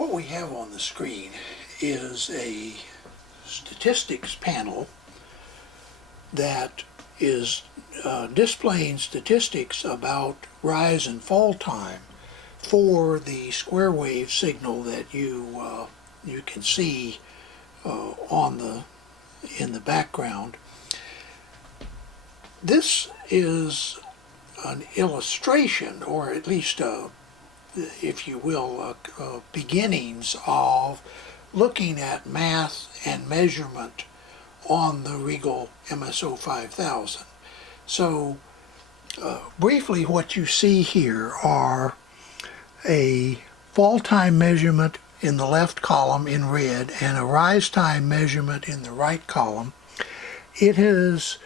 What we have on the screen is a statistics panel that is displaying statistics about rise and fall time for the square wave signal that you can see in the background. This is an illustration, or at least if you will, beginnings of looking at math and measurement on the Rigol MSO5000. So briefly, what you see here are a fall time measurement in the left column in red and a rise time measurement in the right column. It has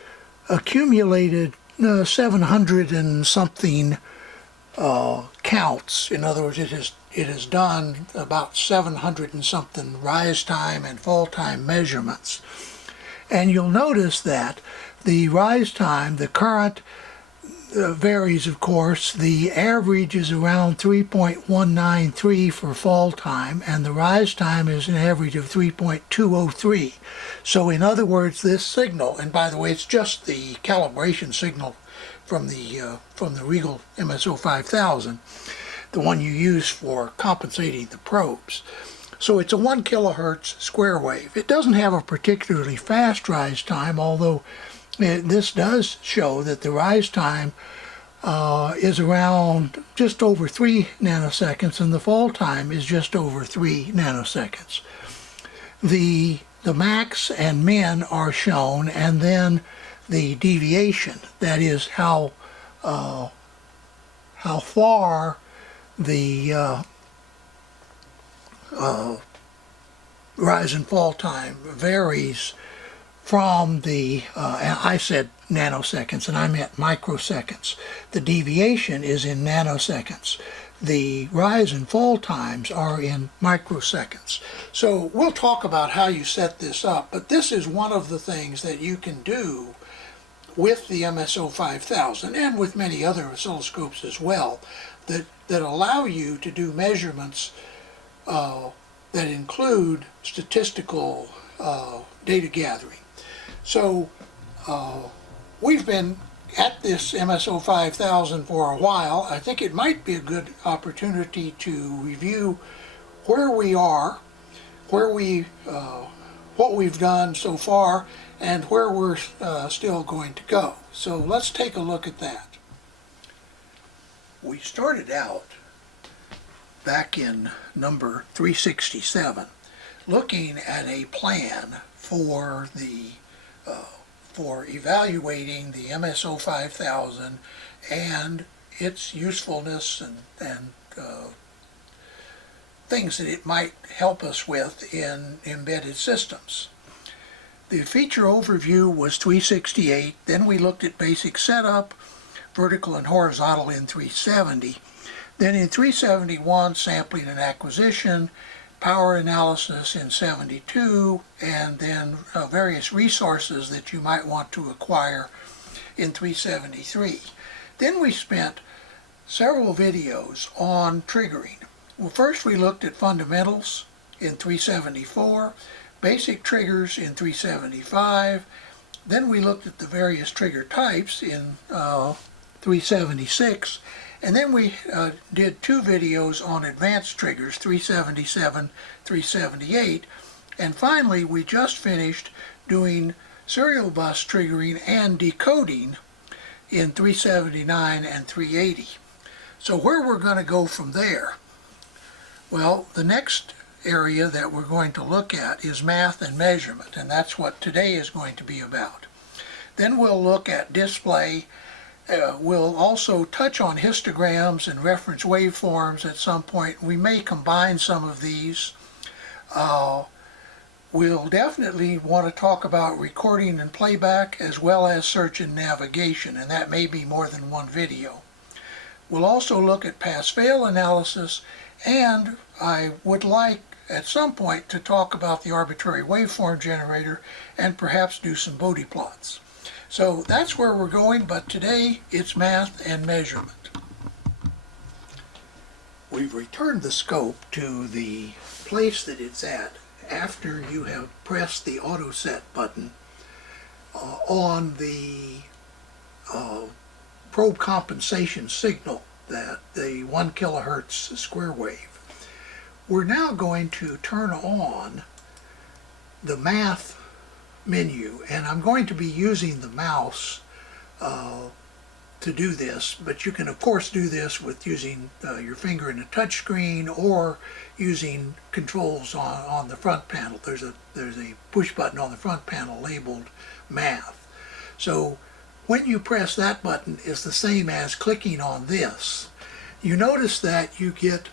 accumulated 700 and something counts. In other words, it has done about 700 and something rise time and fall time measurements. And you'll notice that the rise time, the current varies, of course. The average is around 3.193 for fall time, and the rise time is an average of 3.203. So in other words, this signal, and by the way, it's just the calibration signal from the Rigol MSO5000, the one you use for compensating the probes. So it's a 1 kilohertz square wave. It doesn't have a particularly fast rise time, although this does show that the rise time is around just over 3 nanoseconds, and the fall time is just over 3 nanoseconds. The max and min are shown, and then the deviation, that is how far the rise and fall time varies from the, I said nanoseconds and I meant microseconds. The deviation is in nanoseconds. The rise and fall times are in microseconds. So we'll talk about how you set this up, but this is one of the things that you can do with the MSO5000 and with many other oscilloscopes as well that allow you to do measurements that include statistical data gathering. So we've been at this MSO5000 for a while. I think it might be a good opportunity to review where we are, what we've done so far, and where we're still going to go. So let's take a look at that. We started out back in number 367 looking at a plan for evaluating the MSO5000 and its usefulness and things that it might help us with in embedded systems. The feature overview was 368, then we looked at basic setup, vertical and horizontal in 370, then in 371 sampling and acquisition, power analysis in 72, and then various resources that you might want to acquire in 373. Then we spent several videos on triggering. Well, first we looked at fundamentals in 374, basic triggers in 375, then we looked at the various trigger types in 376, and then we did 2 videos on advanced triggers, 377, 378, and finally we just finished doing serial bus triggering and decoding in 379 and 380. So where we're going to go from there? Well, the next area that we're going to look at is math and measurement, and that's what today is going to be about. Then we'll look at display. We'll also touch on histograms and reference waveforms at some point. We may combine some of these. We'll definitely want to talk about recording and playback as well as search and navigation, and that may be more than one video. We'll also look at pass-fail analysis, and I would like at some point to talk about the arbitrary waveform generator and perhaps do some Bode plots. So that's where we're going, but today it's math and measurement. we've returned the scope to the place that it's at after you have pressed the auto set button on the probe compensation signal, that the 1 kilohertz square wave. We're now going to turn on the math menu, and I'm going to be using the mouse to do this, but you can of course do this with using your finger in a touch screen or using controls on the front panel. There's a push button on the front panel labeled math. So when you press that button, it's the same as clicking on this. You notice that you get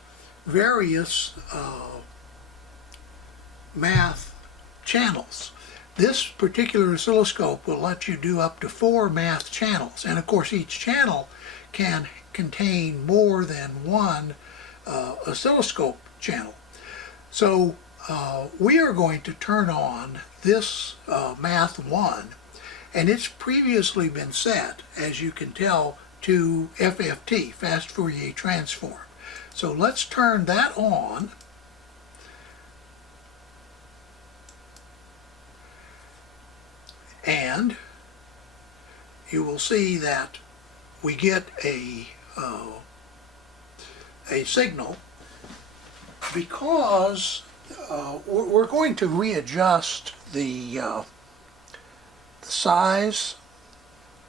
various math channels. This particular oscilloscope will let you do up to 4 math channels, and of course each channel can contain more than one oscilloscope channel. So we are going to turn on this math 1, and it's previously been set, as you can tell, to FFT, fast Fourier transform. So let's turn that on. And you will see that we get a signal because we're going to readjust the size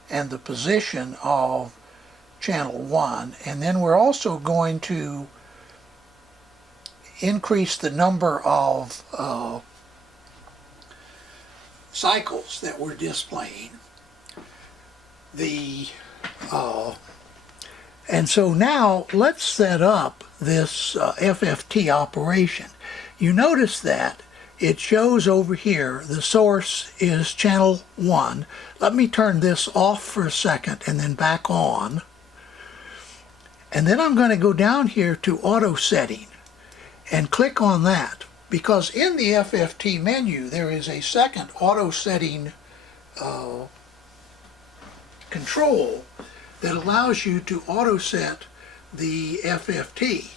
and the position of channel 1, and then we're also going to increase the number of cycles that we're displaying. And so now let's set up this FFT operation. You notice that it shows over here the source is channel 1. Let me turn this off for a second and then back on. And then I'm going to go down here to auto setting and click on that, because in the FFT menu there is a second auto setting control that allows you to auto set the FFT.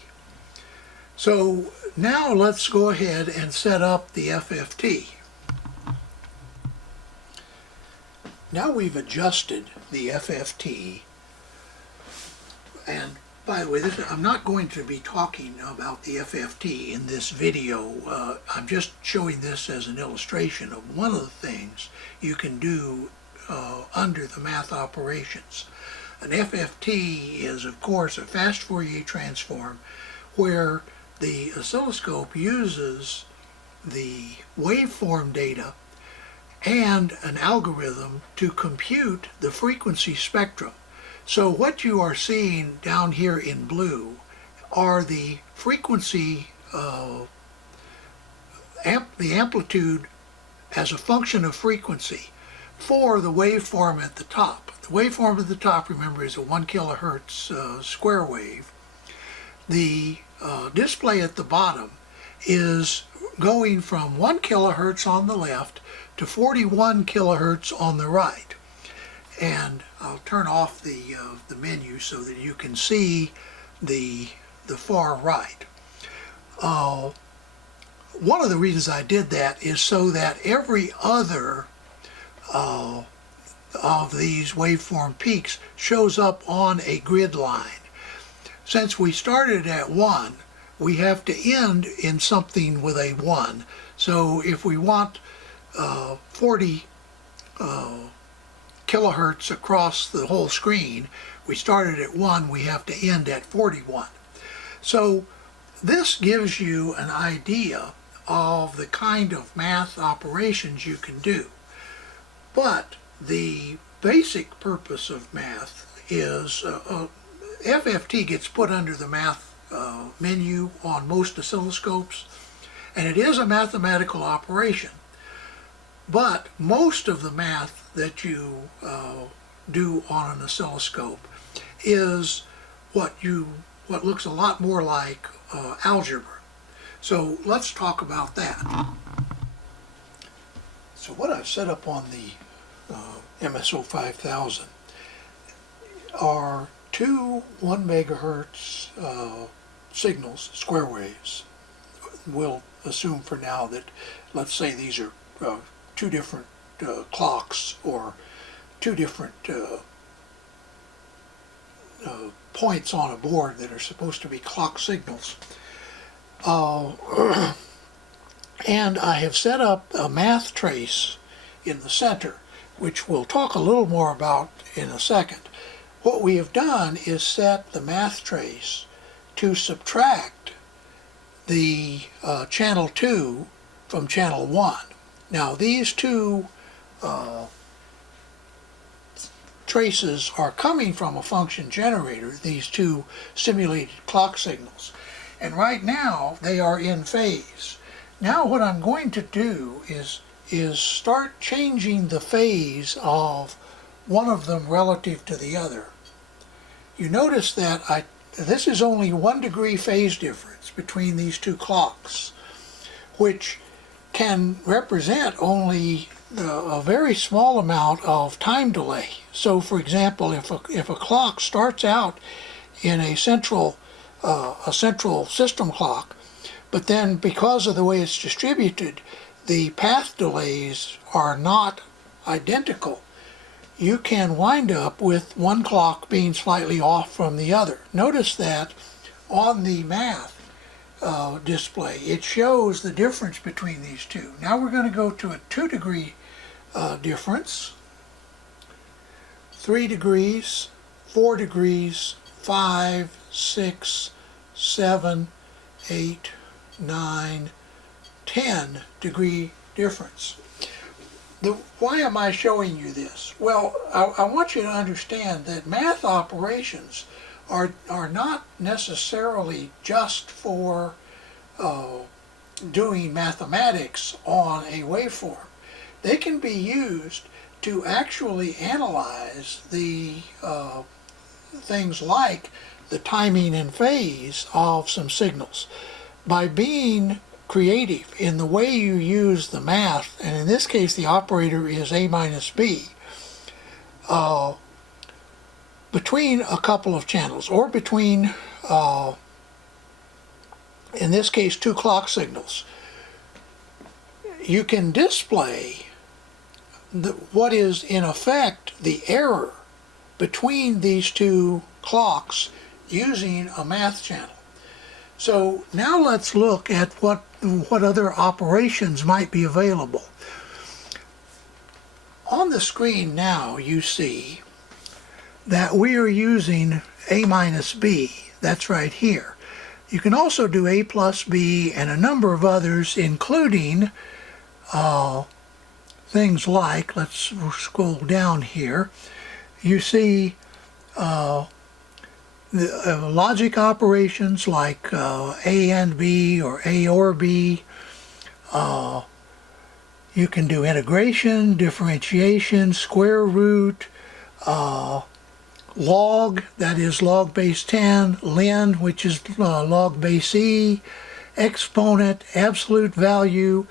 So now let's go ahead and set up the FFT. Now we've adjusted the FFT, and by the way, I'm not going to be talking about the FFT in this video. I'm just showing this as an illustration of one of the things you can do under the math operations. An FFT is, of course, a fast Fourier transform where the oscilloscope uses the waveform data and an algorithm to compute the frequency spectrum. So what you are seeing down here in blue are the frequency, the amplitude as a function of frequency for the waveform at the top. The waveform at the top, remember, is a 1 kilohertz square wave. The display at the bottom is going from 1 kilohertz on the left to 41 kilohertz on the right. And I'll turn off the menu so that you can see the far right. One of the reasons I did that is so that every other of these waveform peaks shows up on a grid line. Since we started at 1, we have to end in something with a 1. So if we want 40 kilohertz across the whole screen, we started at 1, we have to end at 41. So this gives you an idea of the kind of math operations you can do. But the basic purpose of math is FFT gets put under the math menu on most oscilloscopes, and it is a mathematical operation. But most of the math that you do on an oscilloscope is what looks a lot more like algebra. So let's talk about that. So what I've set up on the signals, square waves. We'll assume for now that, let's say these are two different clocks, or two different points on a board that are supposed to be clock signals. And I have set up a math trace in the center, which we'll talk a little more about in a second. What we have done is set the math trace to subtract the channel 2 from channel 1. Now these two traces are coming from a function generator, these two simulated clock signals. And right now they are in phase. Now what I'm going to do is start changing the phase of one of them relative to the other. You notice that this is only 1 degree phase difference between these two clocks, which can represent only a very small amount of time delay. So for example, if a clock starts out in a central system clock, but then because of the way it's distributed, the path delays are not identical, you can wind up with one clock being slightly off from the other. Notice that on the math display, it shows the difference between these two. Now we're going to go to a 2 degree difference, 3 degrees, 4 degrees, 5, 6, 7, 8, 9, 10 degree difference. Why am I showing you this? Well, I want you to understand that math operations are not necessarily just for doing mathematics on a waveform. They can be used to actually analyze the things like the timing and phase of some signals. By being creative in the way you use the math, and in this case the operator is A minus B, between a couple of channels, or between, in this case, two clock signals, you can display what is in effect the error between these two clocks using a math channel. So now let's look at what other operations might be available. On the screen now you see that we are using A minus B. That's right here. You can also do A plus B and a number of others, including things like, let's scroll down here, you see the logic operations like A and B, or A or B. You can do integration, differentiation, square root, log, that is log base 10, len, which is log base E, exponent, absolute value.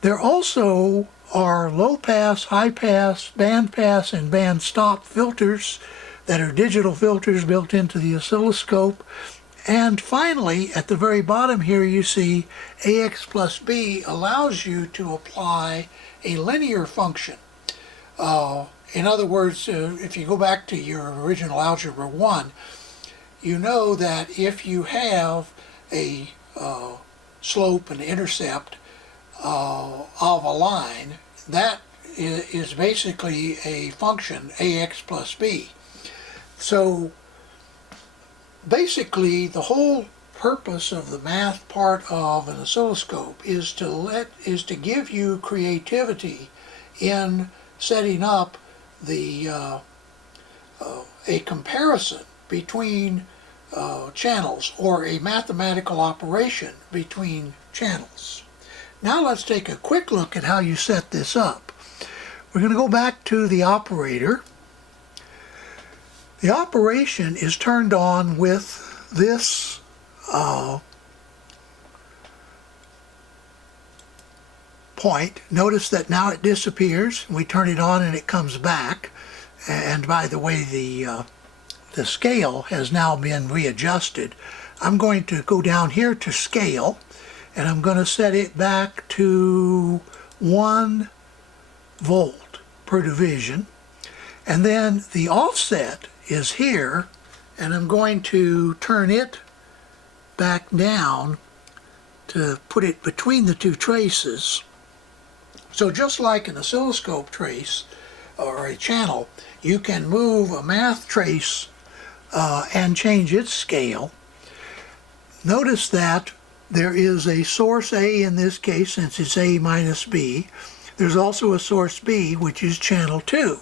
There also are low pass, high pass, band pass, and band stop filters that are digital filters built into the oscilloscope. And finally, at the very bottom here, you see AX plus B allows you to apply a linear function. In other words, if you go back to your original Algebra 1, you know that if you have a slope and intercept of a line, that is basically a function AX plus B. So basically the whole purpose of the math part of an oscilloscope is to give you creativity in setting up the a comparison between channels, or a mathematical operation between channels. Now let's take a quick look at how you set this up. We're going to go back to the operator. The operation is turned on with this point. Notice that now it disappears. We turn it on and it comes back. And by the way, the scale has now been readjusted. I'm going to go down here to scale, and I'm going to set it back to 1 volt per division. And then the offset is here, and I'm going to turn it back down to put it between the two traces. So just like an oscilloscope trace or a channel, you can move a math trace and change its scale. Notice that there is a source A in this case, since it's A minus B. There's also a source B, which is channel 2.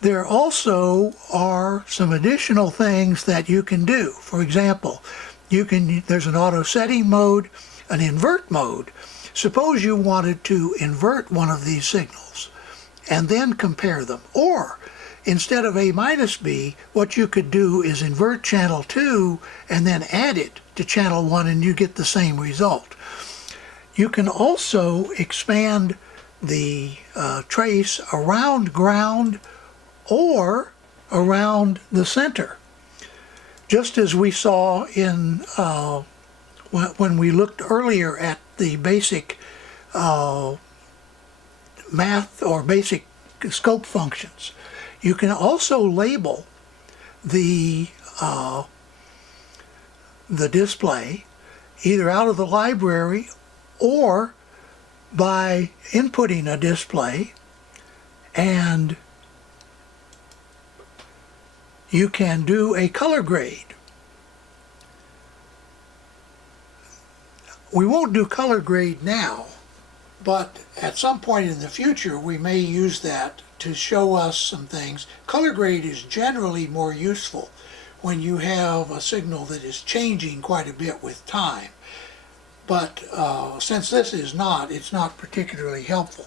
There also are some additional things that you can do. For example, there's an auto setting mode, an invert mode. Suppose you wanted to invert one of these signals and then compare them. Or instead of A minus B, what you could do is invert channel 2 and then add it to channel 1, and you get the same result. You can also expand the trace around ground or around the center, just as we saw in when we looked earlier at the basic math or basic scope functions. You can also label the display either out of the library or by inputting a display, and you can do a color grade. We won't do color grade now, but at some point in the future we may use that to show us some things. Color grade is generally more useful when you have a signal that is changing quite a bit with time. But since this is not, it's not particularly helpful.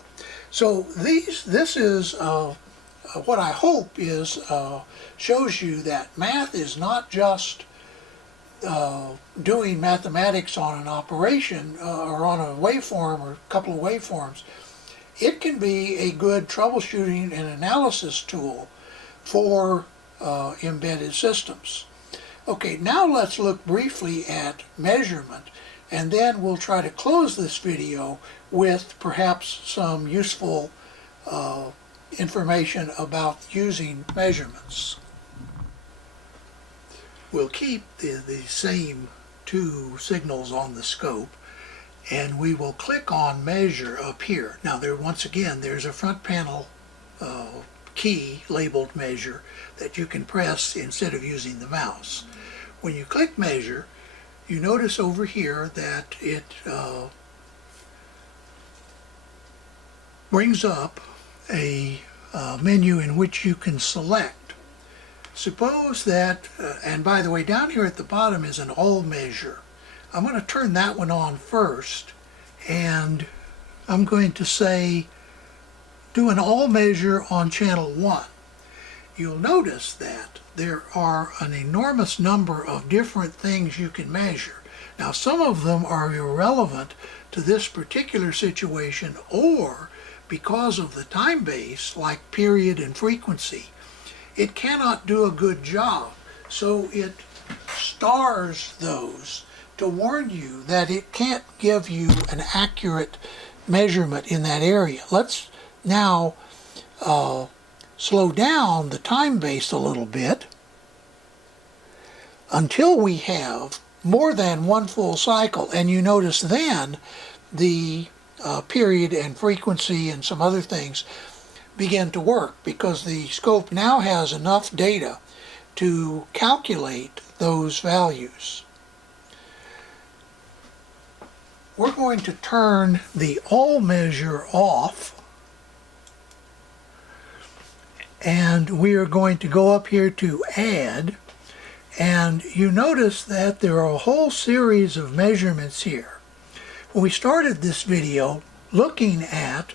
So this is what I hope is shows you that math is not just doing mathematics on an operation or on a waveform or a couple of waveforms. It can be a good troubleshooting and analysis tool for embedded systems. Okay, now let's look briefly at measurement, and then we'll try to close this video with perhaps some useful information about using measurements. We'll keep the same two signals on the scope, and we will click on measure up here. Now once again, there's a front panel key labeled measure that you can press instead of using the mouse. When you click measure, you notice over here that it brings up a menu in which you can select. Suppose that, and by the way, down here at the bottom is an all measure. I'm going to turn that one on first, and I'm going to say do an all measure on channel 1. You'll notice that there are an enormous number of different things you can measure. Now some of them are irrelevant to this particular situation, or because of the time base, like period and frequency, it cannot do a good job. So it stars those to warn you that it can't give you an accurate measurement in that area. Let's now slow down the time base a little bit until we have more than one full cycle, and you notice then the period and frequency and some other things begin to work, because the scope now has enough data to calculate those values. We're going to turn the all measure off, and we are going to go up here to add, and you notice that there are a whole series of measurements here. When we started this video looking at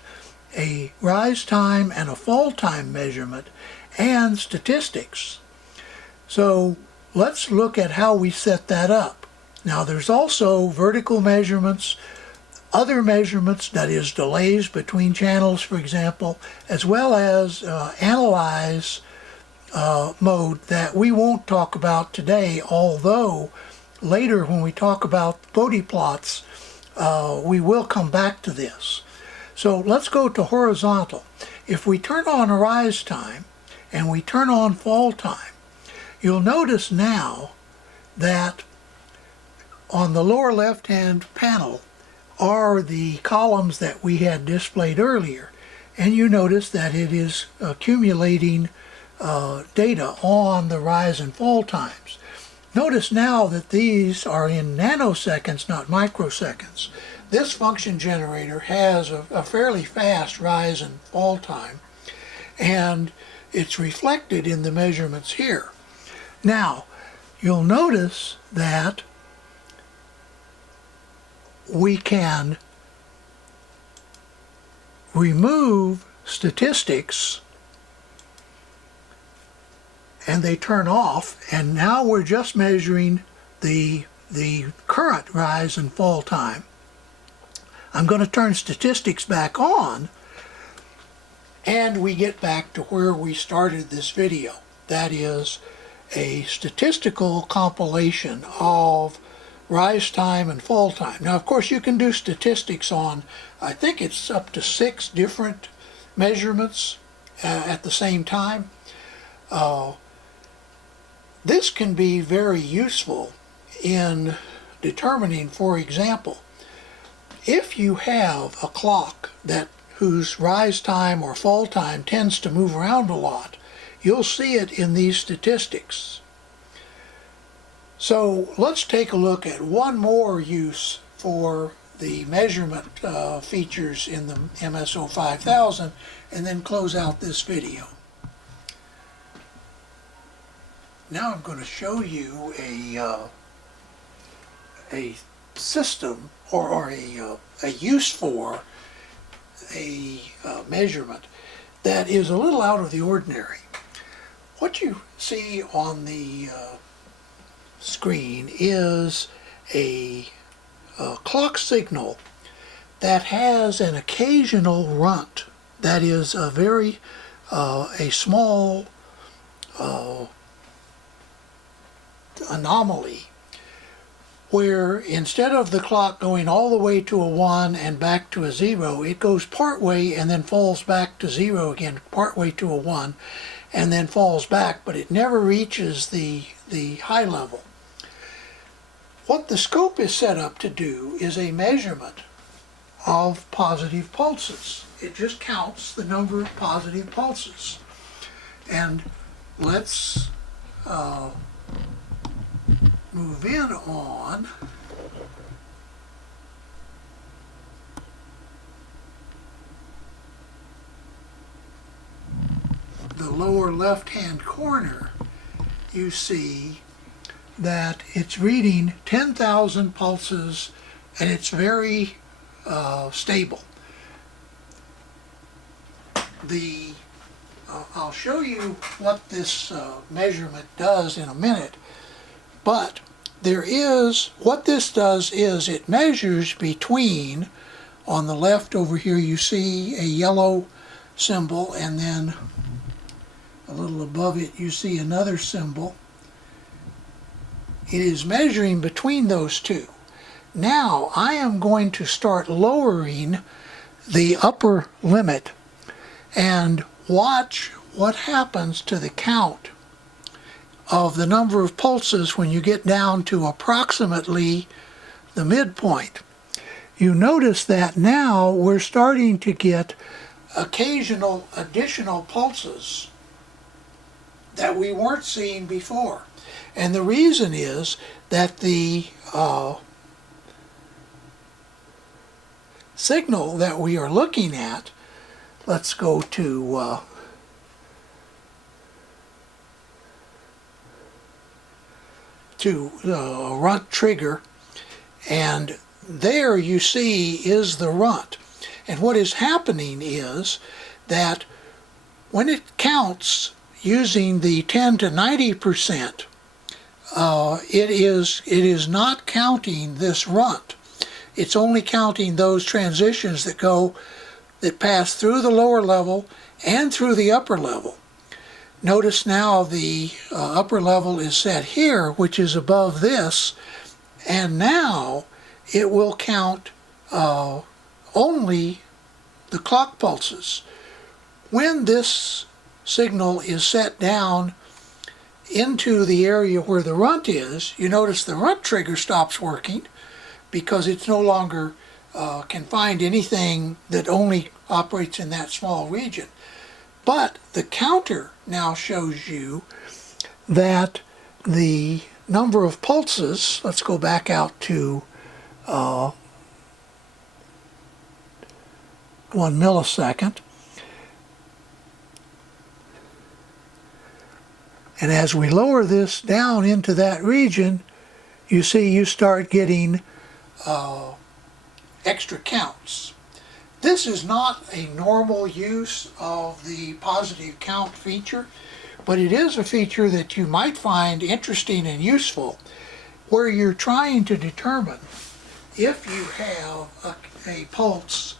a rise time and a fall time measurement and statistics. So let's look at how we set that up. Now there's also vertical measurements, other measurements, that is delays between channels, for example, as well as analyze mode that we won't talk about today, although later when we talk about Bode plots, we will come back to this. So let's go to horizontal. If we turn on rise time and we turn on fall time, you'll notice now that on the lower left hand panel are the columns that we had displayed earlier, and you notice that it is accumulating data on the rise and fall times. Notice now that these are in nanoseconds, not microseconds. This function generator has a fairly fast rise and fall time, and it's reflected in the measurements here. Now, you'll notice that we can remove statistics and they turn off, and now we're just measuring the current rise and fall time. I'm going to turn statistics back on, and we get back to where we started this video. That is a statistical compilation of rise time and fall time. Now, of course, you can do statistics on, I think it's up to 6 different measurements at the same time. This can be very useful in determining, for example, if you have a clock whose rise time or fall time tends to move around a lot, you'll see it in these statistics. So let's take a look at one more use for the measurement features in the MSO5000 and then close out this video. Now I'm going to show you a system or a use for a measurement that is a little out of the ordinary. What you see on the screen is a clock signal that has an occasional runt. That is a very a small anomaly, where instead of the clock going all the way to a 1 and back to a 0, it goes part way and then falls back to 0 again, part way to a 1, and then falls back, but it never reaches the high level. What the scope is set up to do is a measurement of positive pulses. It just counts the number of positive pulses. And let's move in on the lower left-hand corner. You see that it's reading 10,000 pulses, and it's very stable. I'll show you what this measurement does in a minute, but what this does is it measures between, on the left over here you see a yellow symbol, and then a little above it you see another symbol. It is measuring between those two. Now I am going to start lowering the upper limit and watch what happens to the count of the number of pulses when you get down to approximately the midpoint. You notice that now we're starting to get occasional additional pulses that we weren't seeing before. And the reason is that the signal that we are looking at, let's go to Runt trigger, and there you see is the Runt. And what is happening is that when it counts using the 10 to 90%, it is not counting this Runt. It's only counting those transitions that pass through the lower level and through the upper level. Notice now the upper level is set here, which is above this, And now it will count only the clock pulses. When this signal is set down into the area where the runt is, you notice the runt trigger stops working because it's no longer can find anything that only operates in that small region. But the counter now shows you that the number of pulses, let's go back out to 1 millisecond. And as we lower this down into that region, you see you start getting extra counts. This is not a normal use of the positive count feature, but it is a feature that you might find interesting and useful where you're trying to determine if you have a pulse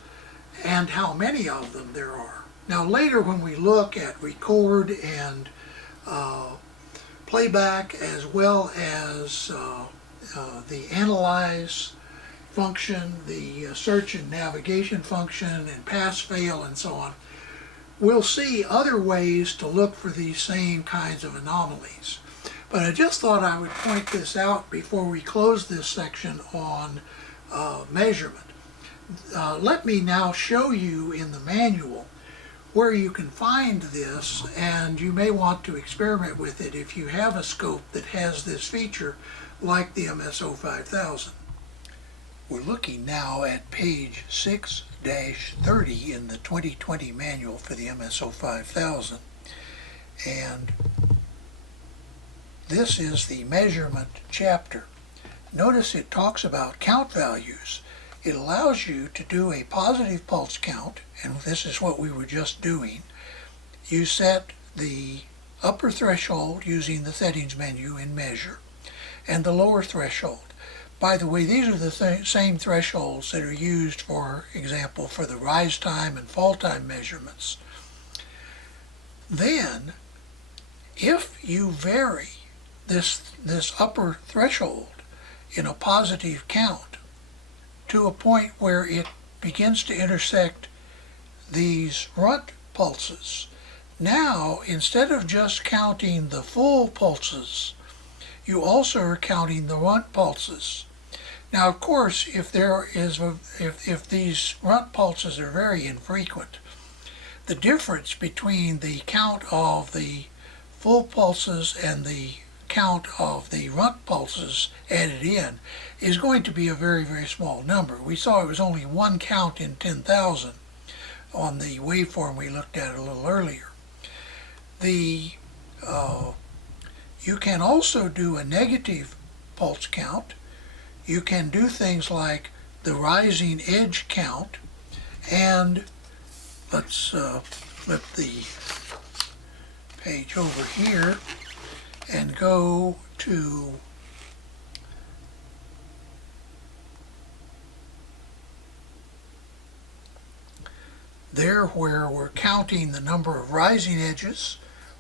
and how many of them there are. Now later when we look at record and playback as well as the analyze function, the search and navigation function, and pass-fail and so on, we'll see other ways to look for these same kinds of anomalies. But I just thought I would point this out before we close this section on measurement. Let me now show you in the manual where you can find this, and you may want to experiment with it if you have a scope that has this feature like the MSO5000. We're looking now at page 6-30 in the 2020 manual for the MSO5000, and this is the measurement chapter. Notice it talks about count values. It allows you to do a positive pulse count, and this is what we were just doing. You set the upper threshold using the settings menu in measure, and the lower threshold. By the way, these are the same thresholds that are used, for example, for the rise time and fall time measurements. Then, if you vary this upper threshold in a positive count to a point where it begins to intersect these runt pulses, now instead of just counting the full pulses, you also are counting the runt pulses. Now, of course, if these runt pulses are very infrequent, the difference between the count of the full pulses and the count of the runt pulses added in is going to be a very, very small number. We saw it was only one count in 10,000 on the waveform we looked at a little earlier. You can also do a negative pulse count. You can do things like the rising edge count, and let's flip the page over here and go to there where we're counting the number of rising edges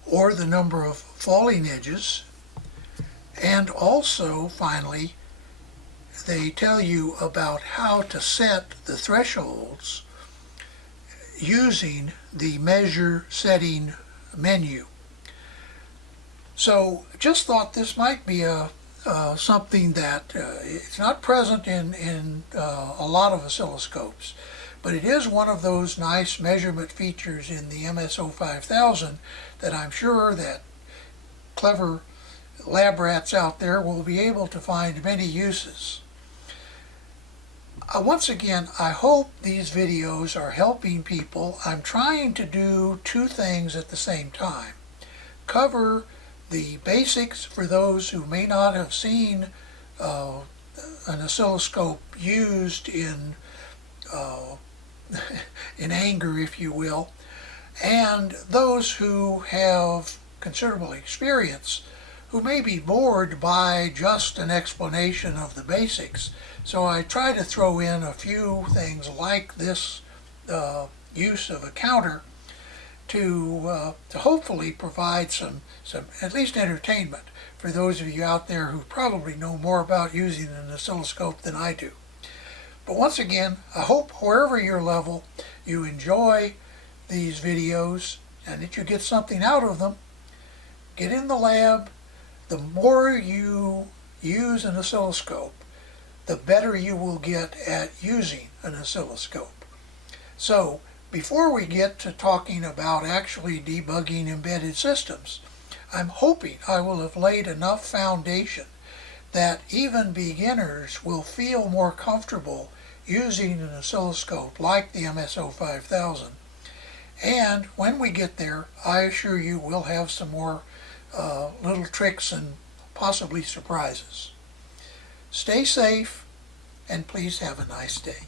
or the number of falling edges. And also, finally, they tell you about how to set the thresholds using the measure setting menu. So just thought this might be something that it's not present in a lot of oscilloscopes, but it is one of those nice measurement features in the MSO5000 that I'm sure that clever lab rats out there will be able to find many uses. Once again, I hope these videos are helping people. I'm trying to do two things at the same time. Cover the basics for those who may not have seen an oscilloscope used in anger, if you will, and those who have considerable experience who may be bored by just an explanation of the basics. So I try to throw in a few things like this use of a counter to hopefully provide some at least entertainment for those of you out there who probably know more about using an oscilloscope than I do. But once again, I hope wherever your level, you enjoy these videos and that you get something out of them. Get in the lab. The more you use an oscilloscope, the better you will get at using an oscilloscope. So, before we get to talking about actually debugging embedded systems, I'm hoping I will have laid enough foundation that even beginners will feel more comfortable using an oscilloscope like the MSO5000. And when we get there, I assure you we'll have some more little tricks and possibly surprises. Stay safe, and please have a nice day.